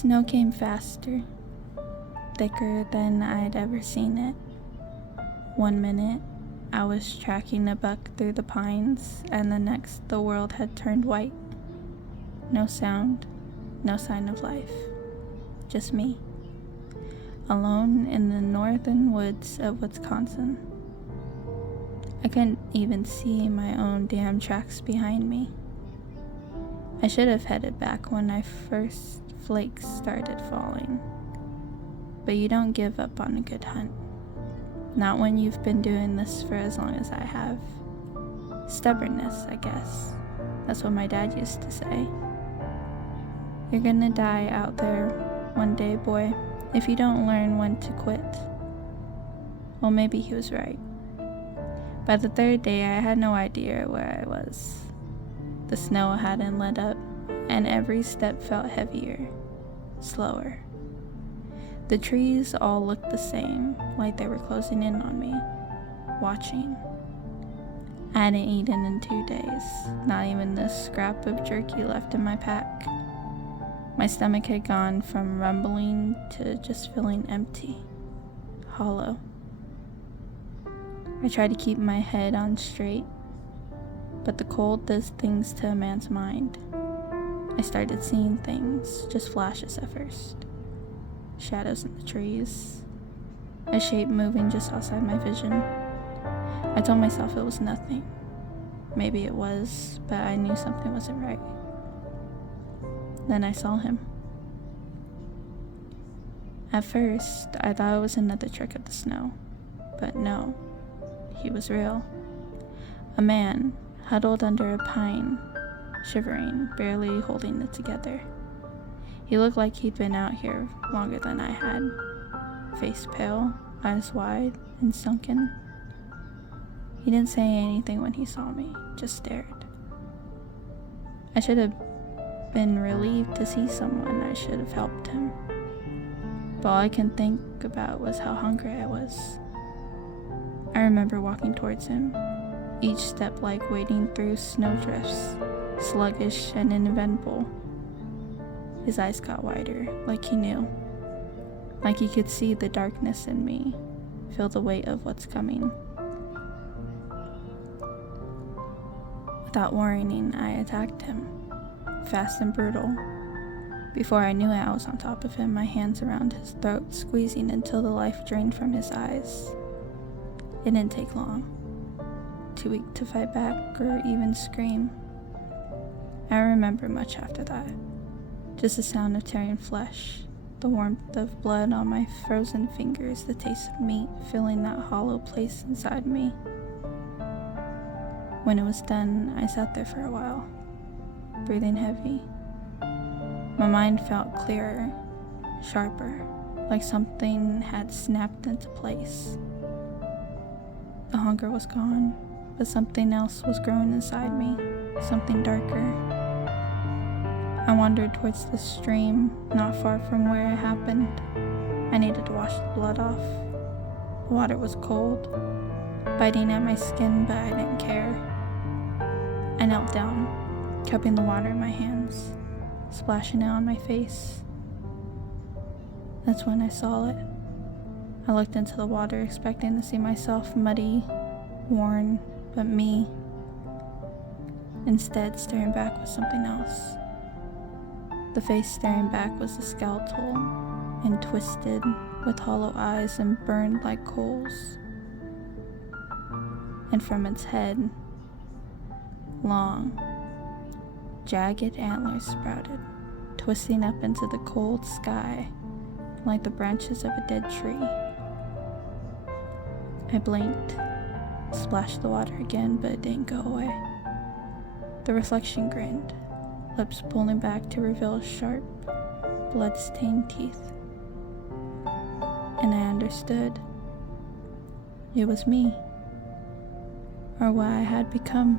snow came faster, thicker than I'd ever seen it. 1 minute, I was tracking a buck through the pines, and the next, the world had turned white. No sound, no sign of life. Just me, alone in the northern woods of Wisconsin. I couldn't even see my own damn tracks behind me. I should have headed back when my first flakes started falling. But you don't give up on a good hunt. Not when you've been doing this for as long as I have. Stubbornness, I guess. That's what my dad used to say. You're gonna die out there one day, boy, if you don't learn when to quit. Well, maybe he was right. By the third day, I had no idea where I was. The snow hadn't let up, and every step felt heavier, slower. The trees all looked the same, like they were closing in on me, watching. I hadn't eaten in 2 days, not even the scrap of jerky left in my pack. My stomach had gone from rumbling to just feeling empty, hollow. I tried to keep my head on straight, but the cold does things to a man's mind. I started seeing things, just flashes at first. Shadows in the trees, a shape moving just outside my vision. I told myself it was nothing. Maybe it was, but I knew something wasn't right. Then I saw him. At first, I thought it was another trick of the snow, but no, he was real. A man, huddled under a pine, shivering, barely holding it together. He looked like he'd been out here longer than I had. Face pale, eyes wide and sunken. He didn't say anything when he saw me, just stared. I should have been relieved to see someone. I should have helped him. But all I can think about was how hungry I was. I remember walking towards him, each step like wading through snowdrifts, sluggish and inevitable. His eyes got wider, like he knew. Like he could see the darkness in me, feel the weight of what's coming. Without warning, I attacked him, fast and brutal. Before I knew it, I was on top of him, my hands around his throat, squeezing until the life drained from his eyes. It didn't take long. Too weak to fight back or even scream. I don't remember much after that. Just the sound of tearing flesh, the warmth of blood on my frozen fingers, the taste of meat filling that hollow place inside me. When it was done, I sat there for a while, breathing heavy. My mind felt clearer, sharper, like something had snapped into place. The hunger was gone, but something else was growing inside me, something darker. I wandered towards the stream, not far from where it happened. I needed to wash the blood off. The water was cold, biting at my skin, but I didn't care. I knelt down, cupping the water in my hands, splashing it on my face. That's when I saw it. I looked into the water, expecting to see myself muddy, worn, but me. Instead, staring back was something else. The face staring back was a skeletal and twisted, with hollow eyes and burned like coals. And from its head, long, jagged antlers sprouted, twisting up into the cold sky like the branches of a dead tree. I blinked, splashed the water again, but it didn't go away. The reflection grinned, lips pulling back to reveal sharp, blood-stained teeth. And I understood. It was me, or what I had become.